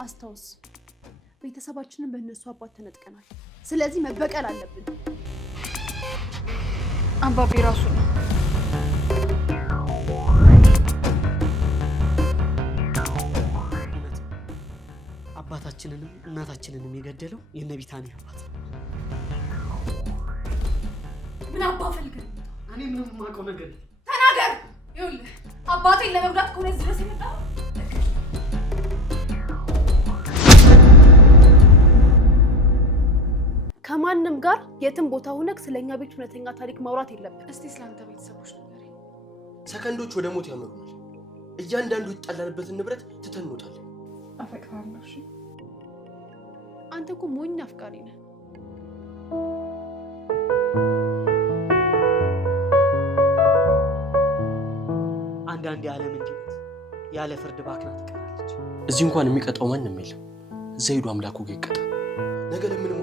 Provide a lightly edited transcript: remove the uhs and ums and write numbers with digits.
አስታውስ፣ ቤተሰባችንን በእነሱ አባት ተነጥቀናል። ስለዚህ መበቀል አለብን። አባቤ ራሱ ነው። አባታችንንም እናታችንንም የገደለው የነ ቢታንያ አባት። ምን አባ ፈልገህ? እኔ ምንም የማውቀው ነገር የለም። ተናገር። ይኸውልህ አባቴን ለመጉዳት ከሆነ እዚህ ድረስ የመጣው ከማንም ጋር የትም ቦታ ሆነክ ስለኛ ቤት እውነተኛ ታሪክ ማውራት የለብን። እስቲ ስላንተ ቤተሰቦች ንገረኝ። ሰከንዶች ወደ ሞት ያመሩናል። እያንዳንዱ ይጣላልበትን ንብረት ትተን እንወጣለን። አፈቅራለሁ። እሺ አንተ እኮ ሞኝ አፍቃሪ ነህ። አንዳንዴ ዓለም እንዲህ ናት። ያለ ፍርድ ባክና ትቀራለች። እዚህ እንኳን የሚቀጣው ማንም የለም። እዛ ሄዶ አምላኩ ጋር ይቀጣ። ነገ ለምንም